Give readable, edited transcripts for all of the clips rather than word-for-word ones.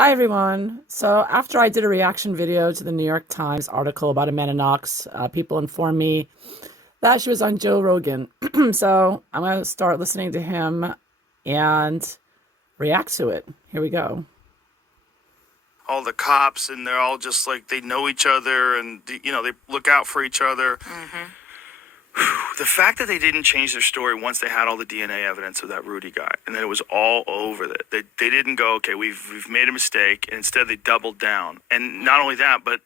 Hi everyone. So after I did a reaction video to the New York Times article about Amanda Knox, people informed me that she was on Joe Rogan. So I'm going to start listening to him and react to it. Here we go. All the cops, and they're all just like, they know each other, and they look out for each other. The fact that they didn't change their story once they had all the DNA evidence of that Rudy guy, and then it was all over that. They didn't go, okay, we've made a mistake, and instead they doubled down. And not only that, but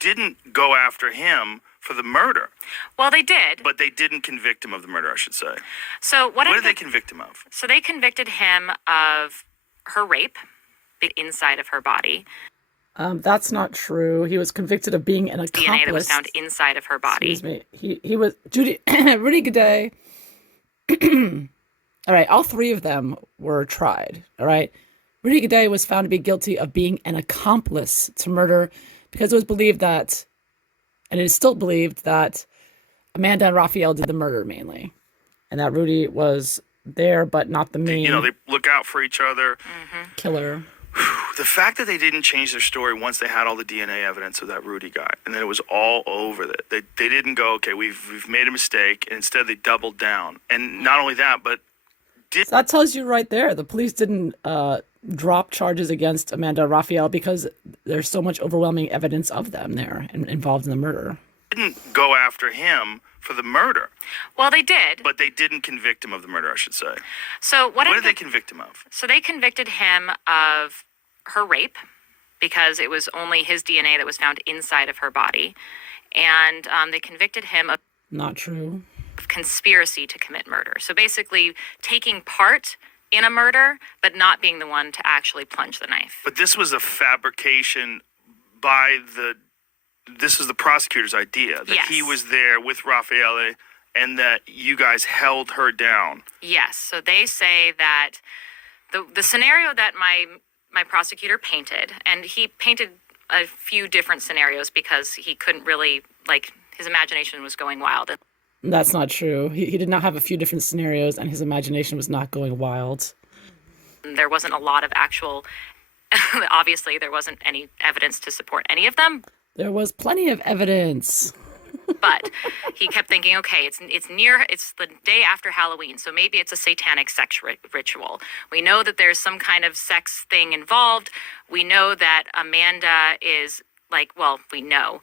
didn't go after him for the murder. Well, they did. But they didn't convict him of the murder, I should say. So what did they convict him of? So they convicted him of her rape inside of her body. That's not true. He was convicted of being an accomplice. DNA that was found inside of her body. Excuse me. He was Rudy Gaudet. All right, all three of them were tried. All right, Rudy Gaudet was found to be guilty of being an accomplice to murder because it was believed that, and it is still believed that, Amanda and Raphael did the murder mainly, and that Rudy was there but not the main. They look out for each other. Killer. The fact that they didn't change their story once they had all the DNA evidence of that Rudy guy, and then it was all over that. They didn't go, okay, we've made a mistake, and instead they doubled down. And not only that, but So that tells you right there, the police didn't drop charges against Amanda and Raphael because there's so much overwhelming evidence of them there and involved in the murder. Didn't go after him for the murder. Well, they did. But they didn't convict him of the murder, I should say. So what did they convict him of? So they convicted him of her rape because it was only his DNA that was found inside of her body. And they convicted him of Not true. conspiracy to commit murder. So basically taking part in a murder, but not being the one to actually plunge the knife. But this was a fabrication by this is the prosecutor's idea, that Yes. he was there with Raphael and that you guys held her down. Yes. So they say that the scenario that my prosecutor painted, and he painted a few different scenarios because he couldn't really, his imagination was going wild. That's not true. He did not have a few different scenarios, and his imagination was not going wild. There wasn't a lot of actual, obviously there wasn't any evidence to support any of them. There was plenty of evidence. But he kept thinking, okay, it's the day after Halloween, so maybe it's a satanic sex ritual. We know that there's some kind of sex thing involved. We know that Amanda is we know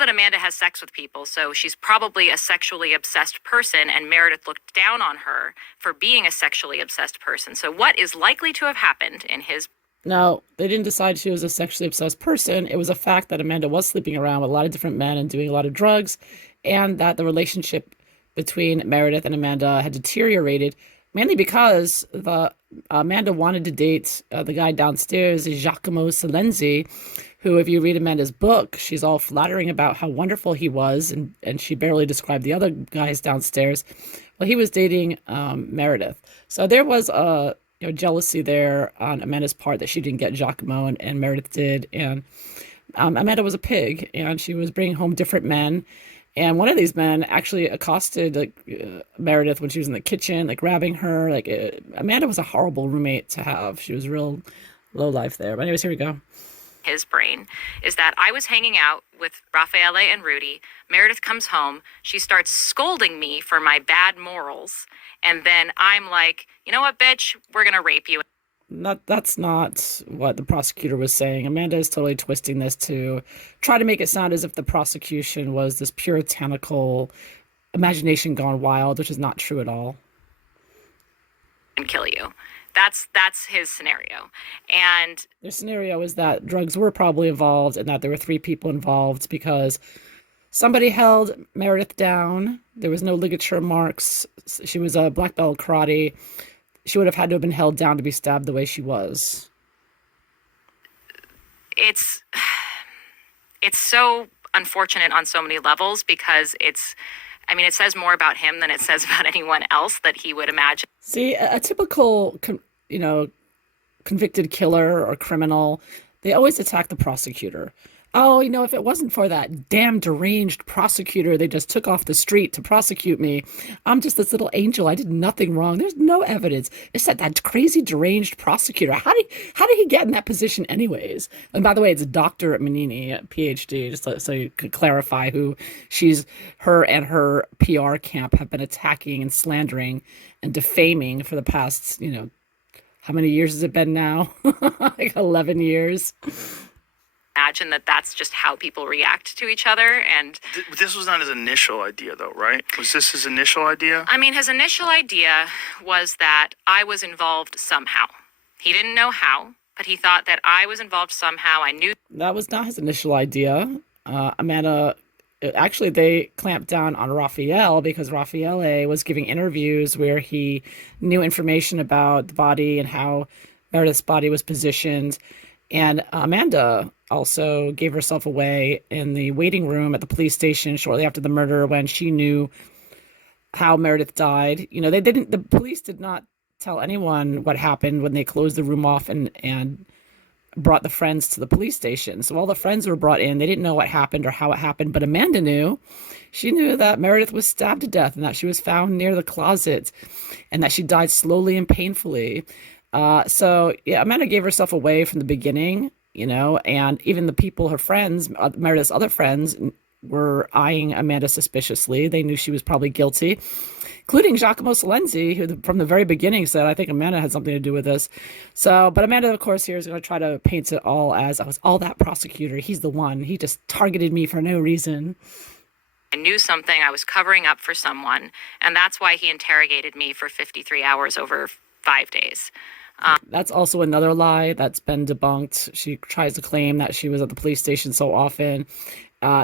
that Amanda has sex with people, so she's probably a sexually obsessed person, and Meredith looked down on her for being a sexually obsessed person. So what is likely to have happened in his... No, they didn't decide she was a sexually obsessed person. It was a fact that Amanda was sleeping around with a lot of different men and doing a lot of drugs, and that the relationship between Meredith and Amanda had deteriorated, mainly because Amanda wanted to date the guy downstairs, Giacomo Silenzi, who, if you read Amanda's book, she's all flattering about how wonderful he was, and she barely described the other guys downstairs. Well, he was dating Meredith. So there was a jealousy there on Amanda's part that she didn't get Giacomo and Meredith did. And Amanda was a pig, and she was bringing home different men. And one of these men actually accosted Meredith when she was in the kitchen, grabbing her. Amanda was a horrible roommate to have. She was real low life there. But anyways, here we go. His brain is that I was hanging out with Raffaele and Rudy. Meredith comes home. She starts scolding me for my bad morals. And then I'm like, you know what, bitch? We're going to rape you. That's not what the prosecutor was saying. Amanda is totally twisting this to try to make it sound as if the prosecution was this puritanical imagination gone wild, which is not true at all. And kill you. That's his scenario. And their scenario is that drugs were probably involved and that there were three people involved because somebody held Meredith down. There was no ligature marks. She was a black belt karate. She would have had to have been held down to be stabbed the way she was. It's so unfortunate on so many levels because it says more about him than it says about anyone else that he would imagine. See, a typical, convicted killer or criminal, they always attack the prosecutor. Oh, if it wasn't for that damn deranged prosecutor they just took off the street to prosecute me, I'm just this little angel. I did nothing wrong. There's no evidence. It's that crazy deranged prosecutor. How did he get in that position anyways? And by the way, it's Dr. Manini, PhD, just so you could clarify who her and her PR camp have been attacking and slandering and defaming for the past, how many years has it been now? Like 11 years. Imagine that that's just how people react to each other. And This was not his initial idea, though, right? Was this his initial idea? I mean, his initial idea was that I was involved somehow. He didn't know how, but he thought that I was involved somehow. I knew That was not his initial idea. Amanda, actually, they clamped down on Raphael because Raphael was giving interviews where he knew information about the body and how Meredith's body was positioned. And Amanda also gave herself away in the waiting room at the police station shortly after the murder when she knew how Meredith died. The police did not tell anyone what happened when they closed the room off and brought the friends to the police station. So all the friends were brought in. They didn't know what happened or how it happened, but Amanda knew. She knew that Meredith was stabbed to death and that she was found near the closet and that she died slowly and painfully. So Amanda gave herself away from the beginning, and even the people, her friends, Meredith's other friends, were eyeing Amanda suspiciously. They knew she was probably guilty, including Giacomo Silenzi, who from the very beginning said, I think Amanda had something to do with this. So, but Amanda, of course, here is going to try to paint it all as, I was all that prosecutor. He's the one. He just targeted me for no reason. I knew something. I was covering up for someone. And that's why he interrogated me for 53 hours over 5 days. That's also another lie that's been debunked. She tries to claim that she was at the police station so often.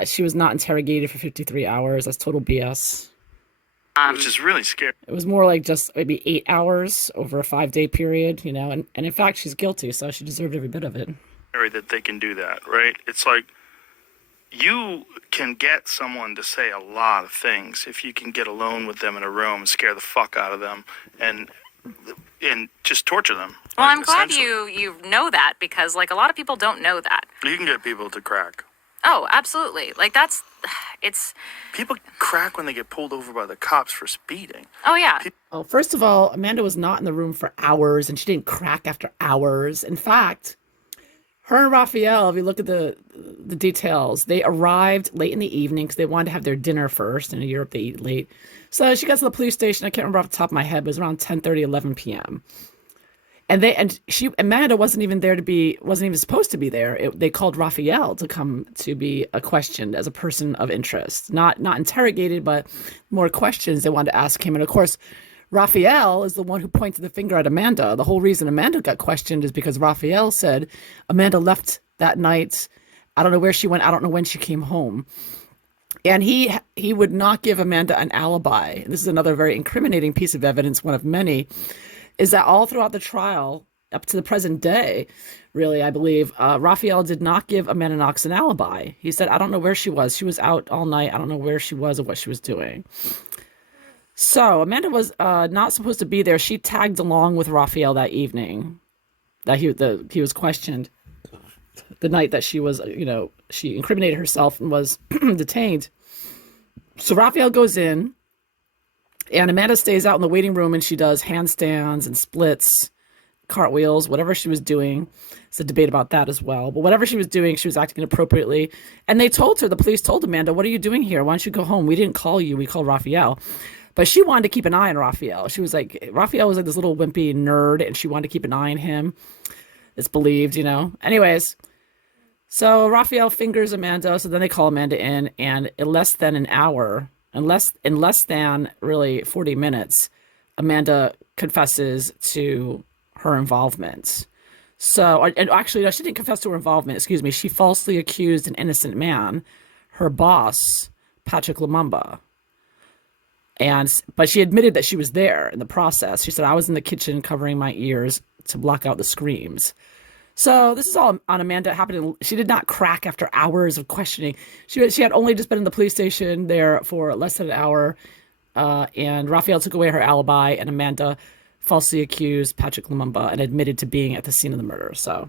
She was not interrogated for 53 hours. That's total BS. Which is really scary. It was more like just maybe 8 hours over a 5-day period, and in fact, she's guilty, so she deserved every bit of it. That they can do that, right? It's like you can get someone to say a lot of things if you can get alone with them in a room and scare the fuck out of them and just torture them. Well, I'm glad you know that because, a lot of people don't know that. You can get people to crack. Oh, absolutely. It's... People crack when they get pulled over by the cops for speeding. Oh, yeah. Oh, first of all, Amanda was not in the room for hours, and she didn't crack after hours. In fact, her and Raphael, if you look at the details, they arrived late in the evening because they wanted to have their dinner first. And in Europe, they eat late. So she got to the police station. I can't remember off the top of my head, but it was around 10:30, 11 p.m. Amanda wasn't even supposed to be there. They called Raphael to come to be questioned as a person of interest, not interrogated, but more questions they wanted to ask him. And of course, Raphael is the one who pointed the finger at Amanda. The whole reason Amanda got questioned is because Raphael said Amanda left that night. I don't know where she went. I don't know when she came home. And he would not give Amanda an alibi. This is another very incriminating piece of evidence, one of many, is that all throughout the trial, up to the present day, really, I believe, Raphael did not give Amanda Knox an alibi. He said, I don't know where she was. She was out all night. I don't know where she was or what she was doing. So Amanda was not supposed to be there. She tagged along with Raphael that evening that he was questioned. The night that she was, she incriminated herself and was detained. So Raphael goes in, and Amanda stays out in the waiting room, and she does handstands and splits, cartwheels, whatever she was doing. There's a debate about that as well. But whatever she was doing, she was acting inappropriately. And the police told Amanda, what are you doing here? Why don't you go home? We didn't call you. We called Raphael. But she wanted to keep an eye on Raphael. Raphael was like this little wimpy nerd, and she wanted to keep an eye on him. It's believed, Anyways, so Raphael fingers Amanda, so then they call Amanda in, and in less than an hour, in less than really 40 minutes, Amanda confesses to her involvement. So, and actually, no, she didn't confess to her involvement, excuse me. She falsely accused an innocent man, her boss, Patrick Lumumba. But she admitted that she was there in the process. She said, I was in the kitchen covering my ears to block out the screams. So this is all on Amanda happening. She did not crack after hours of questioning. She had only just been in the police station there for less than an hour. And Raphael took away her alibi, and Amanda falsely accused Patrick Lumumba and admitted to being at the scene of the murder. So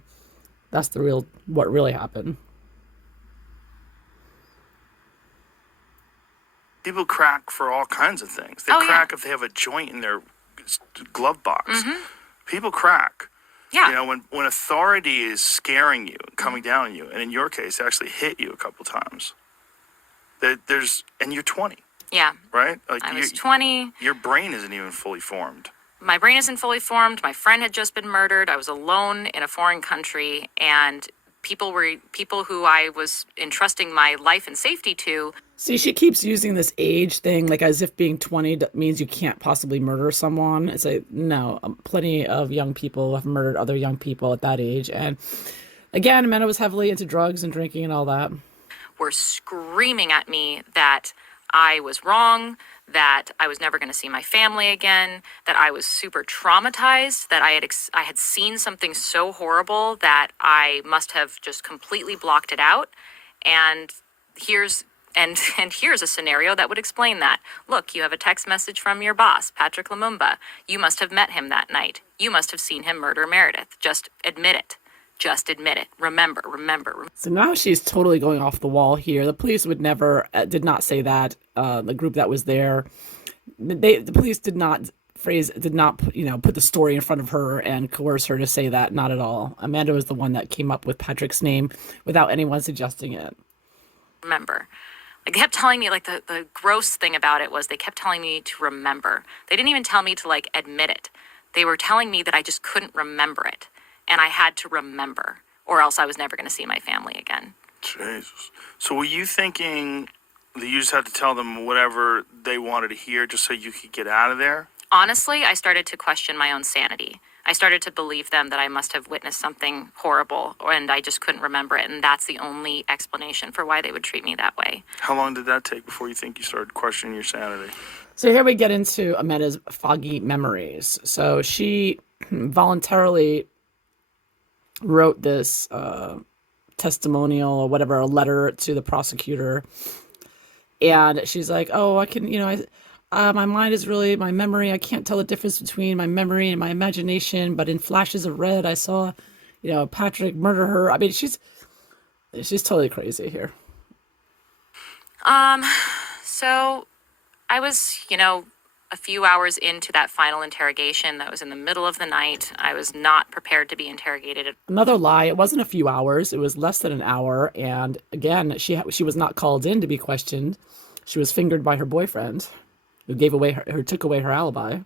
that's what really happened. People crack for all kinds of things. They Oh, yeah. crack if they have a joint in their glove box. People crack. Yeah. You know, when authority is scaring you, coming down on you, and in your case, actually hit you a couple times. And you're 20, Yeah. right? Like I was 20. Your brain isn't even fully formed. My brain isn't fully formed. My friend had just been murdered. I was alone in a foreign country, and people who I was entrusting my life and safety to. See, she keeps using this age thing, like as if being 20 means you can't possibly murder someone. It's like, no, plenty of young people have murdered other young people at that age. And again, Amanda was heavily into drugs and drinking and all that. Were screaming at me that I was wrong, that I was never going to see my family again, that I was super traumatized, that I had seen something so horrible that I must have just completely blocked it out. And here's a scenario that would explain that. Look, you have a text message from your boss, Patrick Lumumba. You must have met him that night. You must have seen him murder Meredith. Just admit it. Just admit it. Remember. So now she's totally going off the wall here. The police would never, did not say that. The group that was there, the police did not put the story in front of her and coerce her to say that. Not at all. Amanda was the one that came up with Patrick's name without anyone suggesting it. Remember. They kept telling me, like, the gross thing about it was they kept telling me to remember. They didn't even tell me to, like, admit it. They were telling me that I just couldn't remember it. And I had to remember, or else I was never going to see my family again. Jesus. So were you thinking that you just had to tell them whatever they wanted to hear just so you could get out of there? Honestly, I started to question my own sanity. I started to believe them that I must have witnessed something horrible, and I just couldn't remember it. And that's the only explanation for why they would treat me that way. How long did that take before you think you started questioning your sanity? So here we get into Amanda's foggy memories. So she voluntarily wrote this testimonial or whatever, a letter to the prosecutor. And she's like, oh, I can, my mind is really my memory. I can't tell the difference between my memory and my imagination, but in flashes of red, I saw, Patrick murder her. I mean, she's totally crazy here. So I was, a few hours into that final interrogation. That was in the middle of the night. I was not prepared to be interrogated. Another lie. It wasn't a few hours. It was less than an hour. And again, she was not called in to be questioned. She was fingered by her boyfriend, who took away her alibi.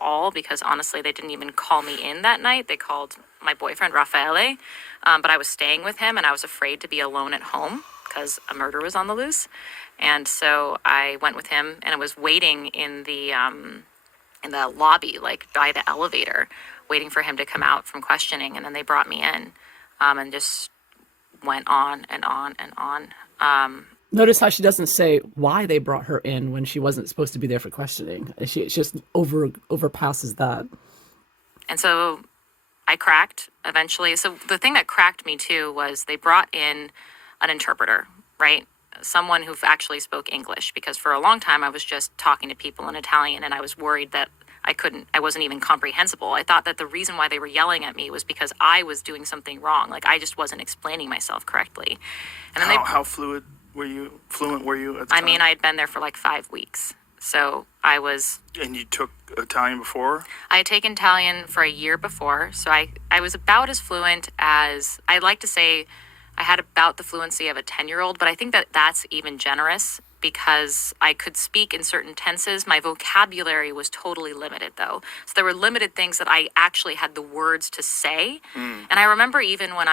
All because honestly, they didn't even call me in that night. They called my boyfriend Raffaele, but I was staying with him and I was afraid to be alone at home because a murder was on the loose. And so I went with him and I was waiting in the lobby, like by the elevator, waiting for him to come out from questioning. And then they brought me in and just went on and on and on. Notice how she doesn't say why they brought her in when she wasn't supposed to be there for questioning. She just overpasses that. And so I cracked eventually. So the thing that cracked me too was they brought in an interpreter, right? Someone who actually spoke English, because for a long time I was just talking to people in Italian and I was worried that I wasn't even comprehensible. I thought that the reason why they were yelling at me was because I was doing something wrong. Like I just wasn't explaining myself correctly. And then how fluent were you at the time? I mean, I had been there for like 5 weeks. So I was... And you took Italian before? I had taken Italian for a year before. So I was about as fluent as... I'd like to say I had about the fluency of a 10-year-old, but I think that that's even generous because I could speak in certain tenses. My vocabulary was totally limited, though. So there were limited things that I actually had the words to say. And I remember even when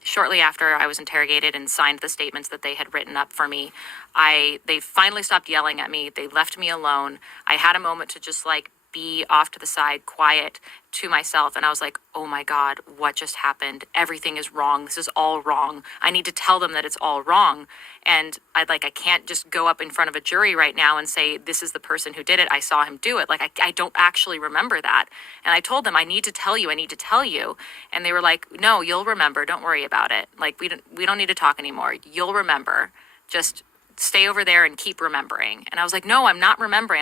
shortly after I was interrogated and signed the statements that they had written up for me, they finally stopped yelling at me. They left me alone. I had a moment to just be off to the side, quiet to myself. And I was like, oh my God, what just happened? Everything is wrong. This is all wrong. I need to tell them that it's all wrong. And I can't just go up in front of a jury right now and say, this is the person who did it. I saw him do it. I don't actually remember that. And I told them, I need to tell you. And they were like, no, you'll remember. Don't worry about it. We don't need to talk anymore. You'll remember. Just stay over there and keep remembering. And I was like, no, I'm not remembering.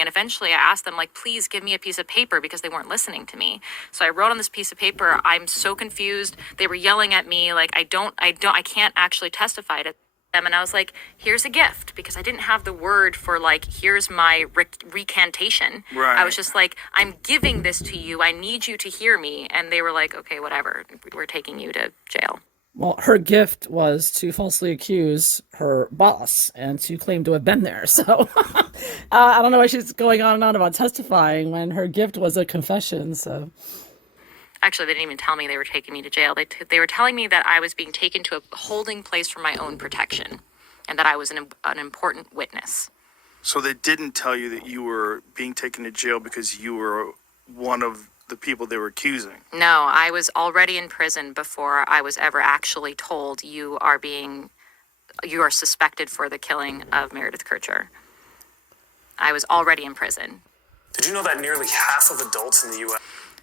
And eventually I asked them, please give me a piece of paper because they weren't listening to me. So I wrote on this piece of paper, I'm so confused. They were yelling at me. I can't actually testify to. them, and I was like, here's a gift, because I didn't have the word for like, here's my recantation. Right. I was just like, I'm giving this to you. I need you to hear me. And they were like, okay, whatever. We're taking you to jail. Well, her gift was to falsely accuse her boss and to claim to have been there. So I don't know why she's going on and on about testifying when her gift was a confession. So Actually, they didn't even tell me they were taking me to jail. They were telling me that I was being taken to a holding place for my own protection, and that I was an important witness. So they didn't tell you that you were being taken to jail because you were one of the people they were accusing? No, I was already in prison before I was ever actually told you are suspected for the killing of Meredith Kircher. I was already in prison. Did you know that nearly half of adults in the U.S.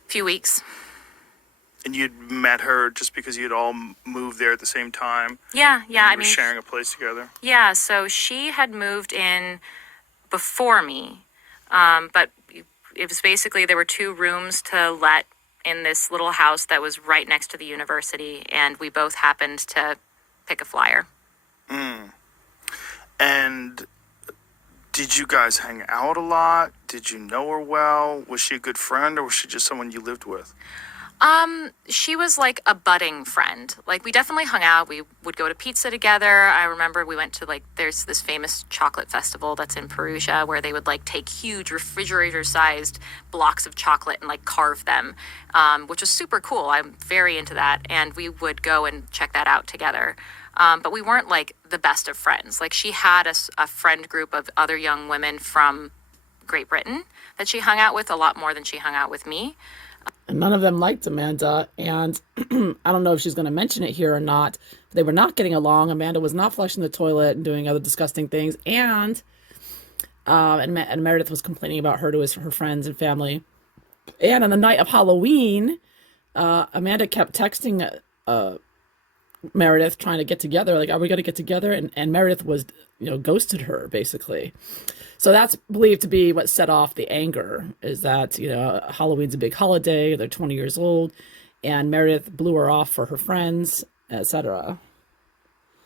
Few weeks. And you'd met her just because you'd all moved there at the same time? Yeah. You were sharing a place together? Yeah, so she had moved in before me, but it was basically, there were 2 rooms to let in this little house that was right next to the university, and we both happened to pick a flyer. And did you guys hang out a lot? Did you know her well? Was she a good friend, or was she just someone you lived with? She was like a budding friend. Like, we definitely hung out. We would go to pizza together. I remember we went to, like, there's this famous chocolate festival that's in Perugia where they would like take huge refrigerator-sized blocks of chocolate and like carve them, which was super cool. I'm very into that. And we would go and check that out together. But we weren't like the best of friends. Like, she had a friend group of other young women from Great Britain that she hung out with a lot more than she hung out with me. and none of them liked Amanda. And I don't know if she's going to mention it here or not. But they were not getting along. Amanda was not flushing the toilet and doing other disgusting things. And Meredith was complaining about her to her friends and family. And on the night of Halloween, Amanda kept texting Meredith trying to get together. Like, are we going to get together? And Meredith was, ghosted her, basically. So that's believed to be what set off the anger, is that, Halloween's a big holiday. They're 20 years old. And Meredith blew her off for her friends, etc.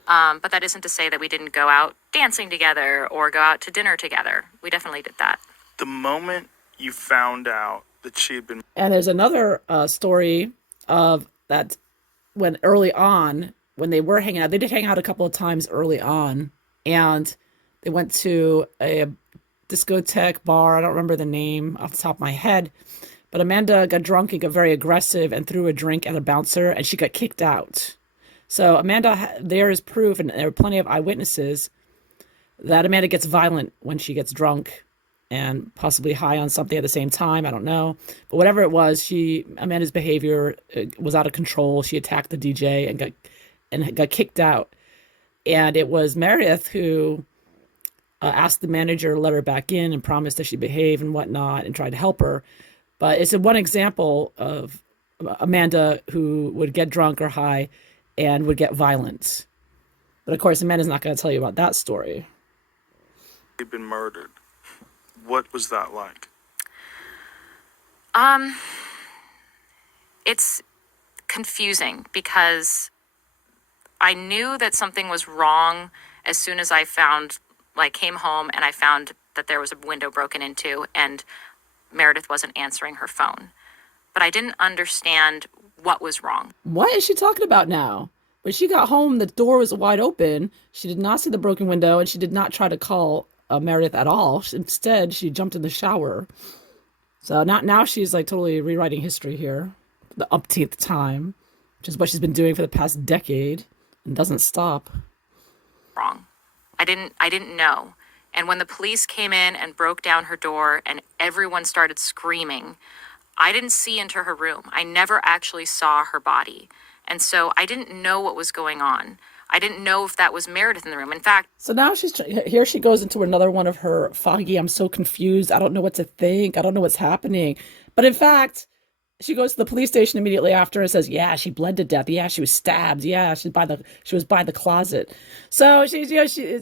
But that isn't to say that we didn't go out dancing together or go out to dinner together. We definitely did that. The moment you found out that she had been... And there's another story of that when early on, when they were hanging out, they did hang out a couple of times early on. And they went to a discotheque bar. I don't remember the name off the top of my head. But Amanda got drunk and got very aggressive and threw a drink at a bouncer, and she got kicked out. So Amanda, there is proof, and there are plenty of eyewitnesses, that Amanda gets violent when she gets drunk and possibly high on something at the same time. I don't know. But whatever it was, Amanda's behavior was out of control. She attacked the DJ and got kicked out. And it was Meredith who asked the manager to let her back in and promised that she'd behave and whatnot and tried to help her. But it's one example of Amanda who would get drunk or high and would get violent. But of course, Amanda's not going to tell you about that story. They'd been murdered. What was that like? It's confusing because I knew that something was wrong as soon as I came home and I found that there was a window broken into and Meredith wasn't answering her phone. But I didn't understand what was wrong. What is she talking about now? When she got home, the door was wide open. She did not see the broken window, and she did not try to call Meredith at all. Instead, she jumped in the shower. So now she's like totally rewriting history here, for the umpteenth time, which is what she's been doing for the past decade and doesn't stop. Wrong. I didn't know. And when the police came in and broke down her door and everyone started screaming, I didn't see into her room. I never actually saw her body. And so I didn't know what was going on. I didn't know if that was Meredith in the room. In fact... So now here she goes into another one of her foggy, I'm so confused, I don't know what to think, I don't know what's happening. But in fact, she goes to the police station immediately after and says, yeah, she bled to death. Yeah, she was stabbed. Yeah, she was by the closet. So she's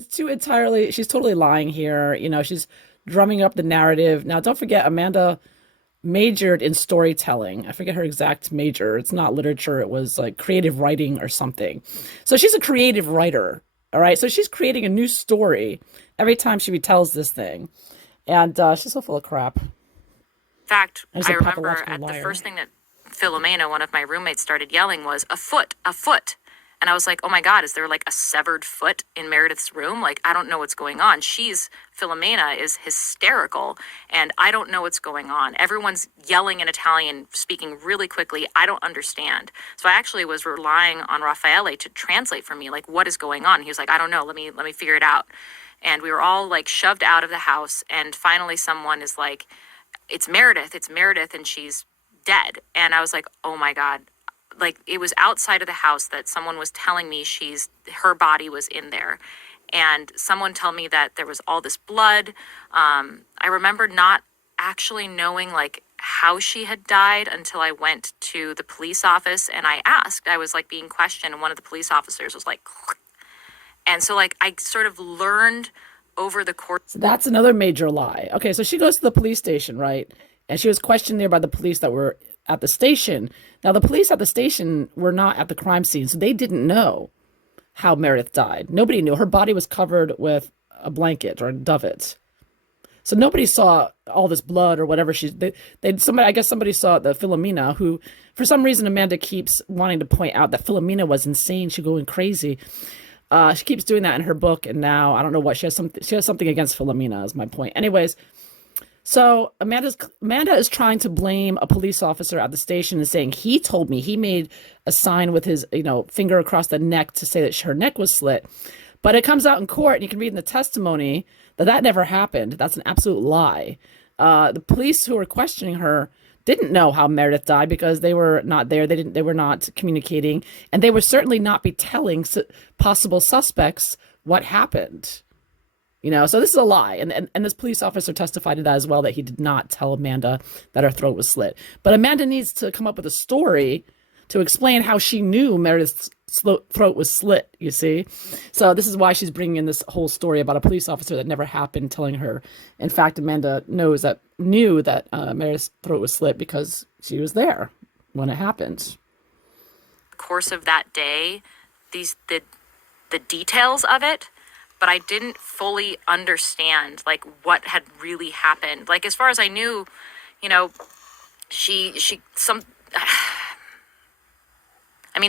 totally lying here. She's drumming up the narrative. Now, don't forget, Amanda majored in storytelling. I forget her exact major. It's not literature. It was like creative writing or something. So she's a creative writer. All right. So she's creating a new story every time she retells this thing. And she's so full of crap. In fact, And she's I a remember pathological at the liar. first thing that Philomena, one of my roommates, started yelling was, "A foot, a foot." And I was like, oh my God, is there like a severed foot in Meredith's room? Like, I don't know what's going on. Philomena is hysterical, and I don't know what's going on. Everyone's yelling in Italian, speaking really quickly. I don't understand. So I actually was relying on Raffaele to translate for me, like, what is going on? He was like, I don't know. Let me figure it out. And we were all like shoved out of the house. And finally someone is like, it's Meredith, and she's dead. And I was like, oh my God. Like, it was outside of the house that someone was telling me her body was in there. And someone told me that there was all this blood. I remember not actually knowing like how she had died until I went to the police office and I asked. I was like being questioned, and one of the police officers was like, and so like I sort of learned over the course. So that's another major lie. Okay, so she goes to the police station, right? And she was questioned there by the police that were at the station. Now, the police at the station were not at the crime scene, so they didn't know how Meredith died. Nobody knew. Her body was covered with a blanket or a duvet. So nobody saw all this blood or whatever. I guess somebody saw the Philomena, who, for some reason, Amanda keeps wanting to point out that Philomena was insane. She's going crazy. She keeps doing that in her book, and now I don't know what she has something against Philomena, is my point. Anyways, so Amanda is trying to blame a police officer at the station and saying he told me, he made a sign with his finger across the neck to say that her neck was slit. But it comes out in court, and you can read in the testimony that never happened. That's an absolute lie. The police who were questioning her didn't know how Meredith died because they were not there. They were not communicating, and they would certainly not be telling possible suspects what happened. So this is a lie. And this police officer testified to that as well, that he did not tell Amanda that her throat was slit. But Amanda needs to come up with a story to explain how she knew Meredith's throat was slit, you see? So this is why she's bringing in this whole story about a police officer that never happened, telling her. In fact, Amanda knew that Meredith's throat was slit because she was there when it happened. The course of that day, the details of it, but I didn't fully understand like what had really happened. Like, as far as I knew, it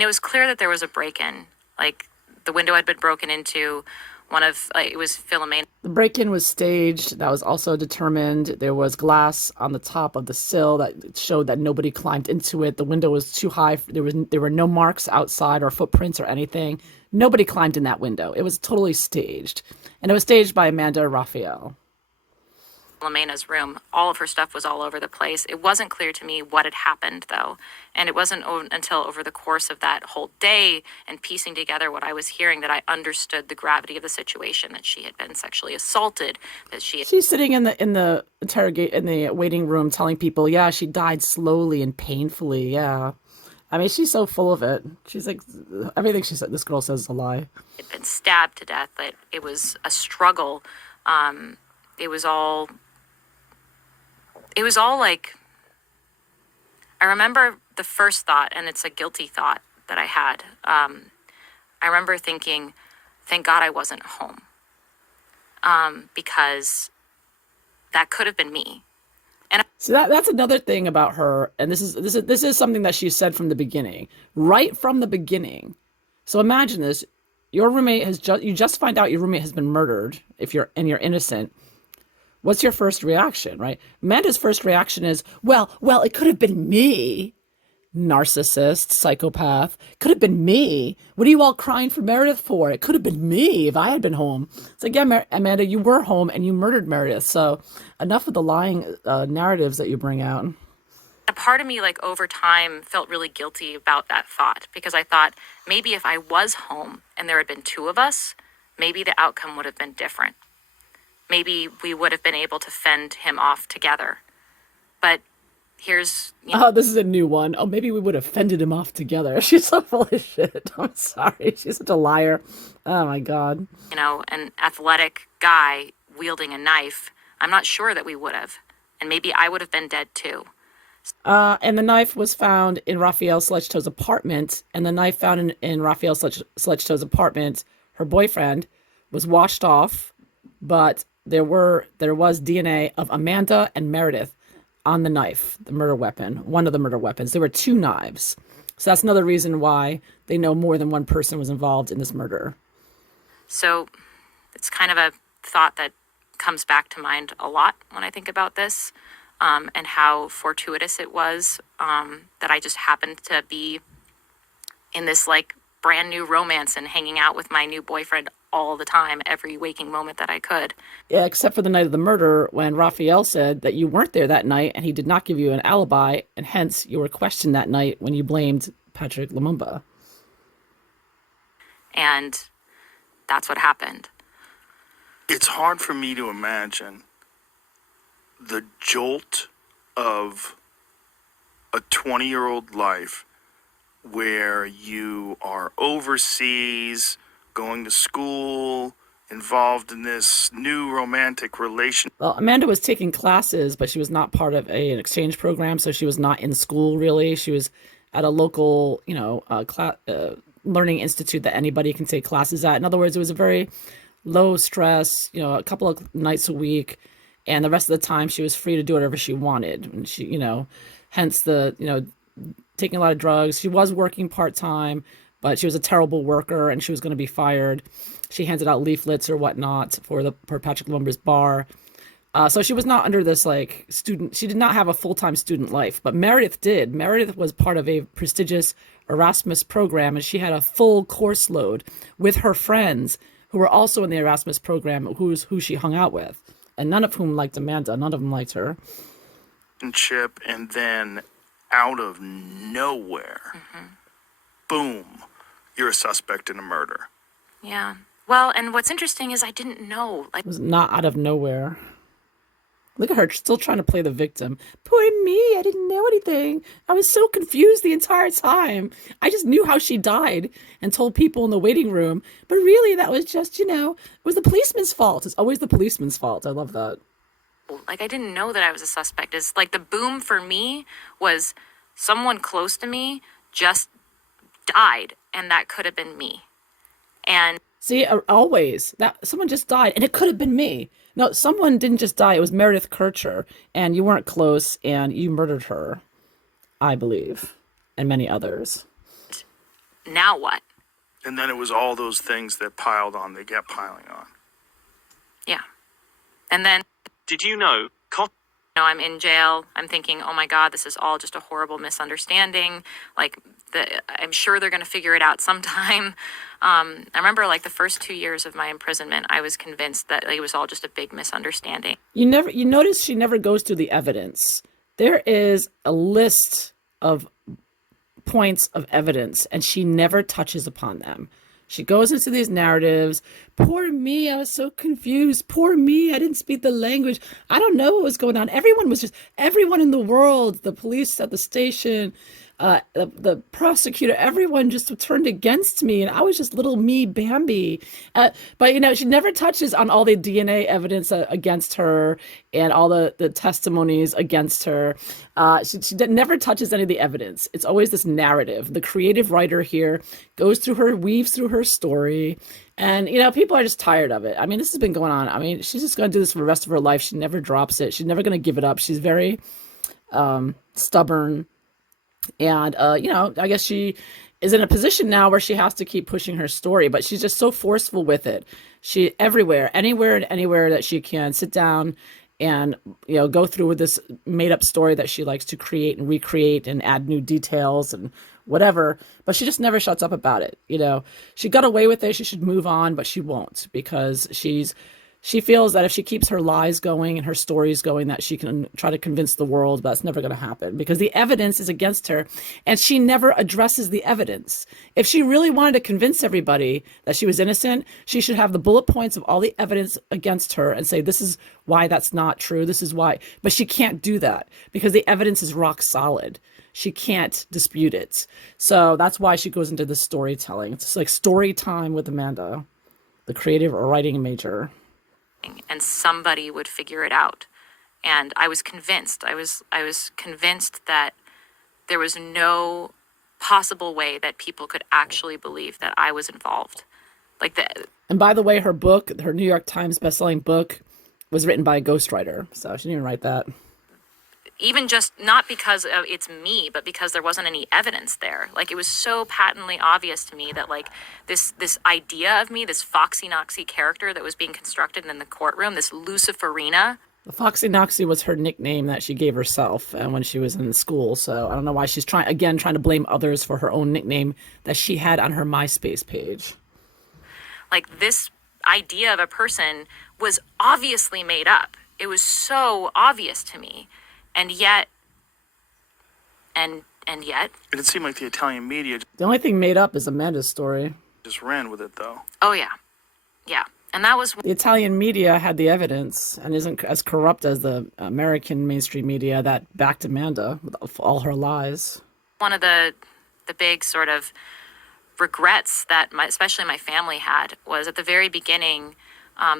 was clear that there was a break-in. Like, the window had been broken into. It was Philomena. The break-in was staged. That was also determined. There was glass on the top of the sill that showed that nobody climbed into it. The window was too high. There were no marks outside or footprints or anything. Nobody climbed in that window. It was totally staged. And it was staged by Amanda Raphael. Philomena's room. All of her stuff was all over the place. It wasn't clear to me what had happened, though. And it wasn't until over the course of that whole day and piecing together what I was hearing that I understood the gravity of the situation, that she had been sexually assaulted, that She's sitting in the waiting room telling people, yeah, she died slowly and painfully, yeah. I mean, she's so full of it. She's like, everything this girl says is a lie. Had been stabbed to death, that it was a struggle. It was all like, I remember the first thought, and it's a guilty thought that I had. I remember thinking, thank God I wasn't home. Because that could have been me. And so that's another thing about her, and this is something that she said from the beginning, right from the beginning. So imagine this: your roommate you just find out your roommate has been murdered, you're innocent. What's your first reaction, right? Amanda's first reaction is, well, it could have been me. Narcissist, psychopath. Could have been me. What are you all crying for Meredith for? It could have been me if I had been home. It's like, yeah, Amanda, you were home and you murdered Meredith. So enough of the lying narratives that you bring out. a part of me, like, over time felt really guilty about that thought, because I thought maybe if I was home and there had been two of us, maybe the outcome would have been different. Maybe we would have been able to fend him off together. But here's... Oh, this is a new one. Oh, maybe we would have fended him off together. She's so full of shit. I'm sorry. She's such a liar. Oh, my God. An athletic guy wielding a knife, I'm not sure that we would have. And maybe I would have been dead too. And the knife was found in Raphael Sledgeto's apartment. And the knife found in Raphael Sledgeto's apartment, her boyfriend, was washed off, but there was DNA of Amanda and Meredith on the knife, the murder weapon, one of the murder weapons. There were 2 knives. So that's another reason why they know more than one person was involved in this murder. So it's kind of a thought that comes back to mind a lot when I think about this, and how fortuitous it was that I just happened to be in this like brand new romance and hanging out with my new boyfriend all the time, every waking moment that I could. Yeah, except for the night of the murder when Raphael said that you weren't there that night and he did not give you an alibi, and hence you were questioned that night when you blamed Patrick Lumumba. And that's what happened. It's hard for me to imagine the jolt of a 20-year-old life where you are overseas, going to school, involved in this new romantic relation. Well, Amanda was taking classes, but she was not part of an exchange program, so she was not in school really. She was at a local, learning institute that anybody can take classes at. In other words, it was a very low stress, a couple of nights a week, and the rest of the time she was free to do whatever she wanted. And she, hence the, taking a lot of drugs. She was working part-time, but she was a terrible worker and she was going to be fired. She handed out leaflets or whatnot for Patrick Lumumba's bar. So she was not under this student. She did not have a full-time student life, but Meredith did. Meredith was part of a prestigious Erasmus program, and she had a full course load with her friends who were also in the Erasmus program, who she hung out with, and none of whom liked Amanda. None of them liked her. And then out of nowhere, boom, you're a suspect in a murder. Yeah. Well, and what's interesting is I didn't know. It was not out of nowhere. Look at her still trying to play the victim. Poor me, I didn't know anything. I was so confused the entire time. I just knew how she died and told people in the waiting room. But really, that was just, it was the policeman's fault. It's always the policeman's fault. I love that. I didn't know that I was a suspect. It's like the boom for me was someone close to me just died, and that could have been me. And see, always that someone just died, and it could have been me. No, someone didn't just die. It was Meredith Kircher, and you weren't close, and you murdered her, I believe, and many others. Now what? And then it was all those things that piled on. They kept piling on. Yeah. And then, Did you know? I'm in jail. I'm thinking, oh my God, this is all just a horrible misunderstanding. I'm sure they're going to figure it out sometime. I remember the first 2 years of my imprisonment, I was convinced that it was all just a big misunderstanding. You notice she never goes through the evidence. There is a list of points of evidence, and she never touches upon them. She goes into these narratives. Poor me, I was so confused. Poor me, I didn't speak the language. I don't know what was going on. Everyone in the world, the police at the station, the prosecutor, everyone just turned against me, and I was just little me Bambi. But she never touches on all the DNA evidence against her and all the testimonies against her. She never touches any of the evidence. It's always this narrative. The creative writer here weaves through her story, and people are just tired of it. I mean, this has been going on. I mean, she's just going to do this for the rest of her life. She never drops it. She's never going to give it up. She's very stubborn. And, I guess she is in a position now where she has to keep pushing her story, but she's just so forceful with it. She anywhere that she can sit down and, go through with this made up story that she likes to create and recreate and add new details and whatever, but she just never shuts up about it. She got away with it. She should move on, but she won't, because she feels that if she keeps her lies going and her stories going, that she can try to convince the world, but that's never going to happen because the evidence is against her, and she never addresses the evidence. If she really wanted to convince everybody that she was innocent, she should have the bullet points of all the evidence against her and say, this is why that's not true. This is why. But she can't do that because the evidence is rock solid. She can't dispute it. So that's why she goes into the storytelling. It's like story time with Amanda, the creative or writing major. And somebody would figure it out. And I was convinced. I was convinced that there was no possible way that people could actually believe that I was involved. Like the And by the way, her book, her New York Times bestselling book, was written by a ghostwriter. So she didn't even write that. even just not because of it's me, but because there wasn't any evidence there. Like, it was so patently obvious to me that, like, this idea of me, this Foxy Noxy character that was being constructed in the courtroom, this Luciferina. The Foxy Noxy was her nickname that she gave herself when she was in school. So I don't know why she's trying to blame others for her own nickname that she had on her MySpace page. Like, this idea of a person was obviously made up. It was so obvious to me. And yet, and yet, It seemed like the Italian media The only thing made up is Amanda's story. just ran with it, though. oh yeah, yeah. And that was The Italian media had the evidence and isn't as corrupt as the American mainstream media that backed Amanda with all her lies. one of the big sort of regrets that especially my family had was at the very beginning.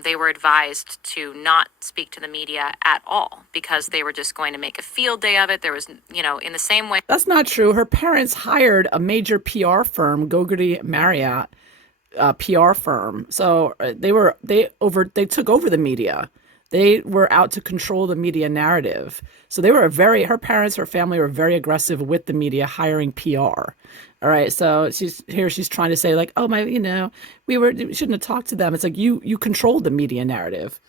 They were advised to not speak to the media at all because they were just going to make a field day of it. There was, in the same way. That's not true. Her parents hired a major PR firm, Gogarty Marriott, PR firm. So they took over the media. They were out to control the media narrative. So her parents, her family were very aggressive with the media, hiring PR. All right. So she's trying to say like, oh my, we shouldn't have talked to them. It's like you controlled the media narrative.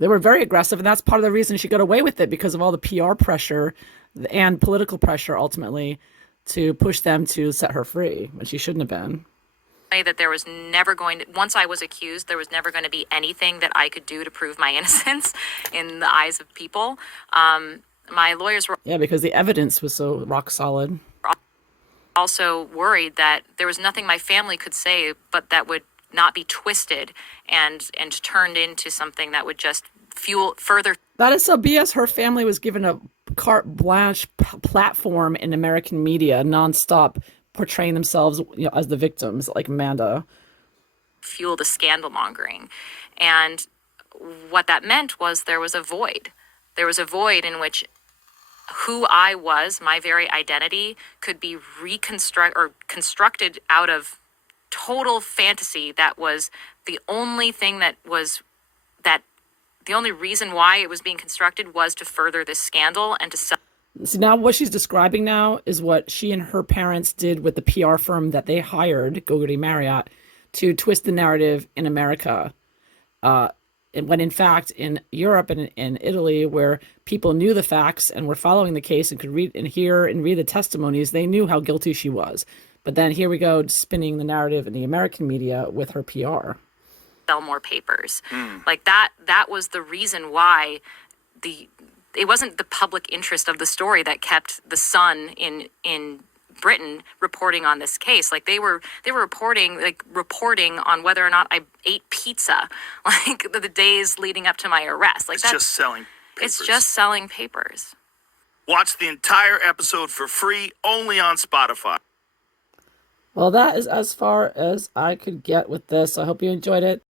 They were very aggressive, and that's part of the reason she got away with it, because of all the PR pressure and political pressure ultimately to push them to set her free when she shouldn't have been. That there was never once I was accused, there was never going to be anything that I could do to prove my innocence in the eyes of people. My lawyers were Yeah, because the evidence was so rock solid. also worried that there was nothing my family could say, but that would not be twisted and turned into something that would just fuel further. That is so BS. Her family was given a carte blanche platform in American media, nonstop, portraying themselves as the victims, like Amanda. Fuel the scandal mongering. And what that meant was there was a void. There was a void in which who I was, my very identity, could be constructed out of total fantasy. That was the only thing the only reason why it was being constructed was to further this scandal and to sell. See, now what she's describing now is what she and her parents did with the PR firm that they hired, Gogarty Marriott, to twist the narrative in America. When in fact in Europe and in Italy, where people knew the facts and were following the case and could read and hear and read the testimonies, they knew how guilty she was. But then here we go, spinning the narrative in the American media with her PR. Sell more papers. Like that was the reason why it wasn't the public interest of the story that kept the Sun in Britain reporting on this case. Like they were reporting on whether or not I ate pizza, like the days leading up to my arrest. Like It's just selling papers. It's just selling papers. Watch the entire episode for free only on Spotify. Well, that is as far as I could get with this. I hope you enjoyed it.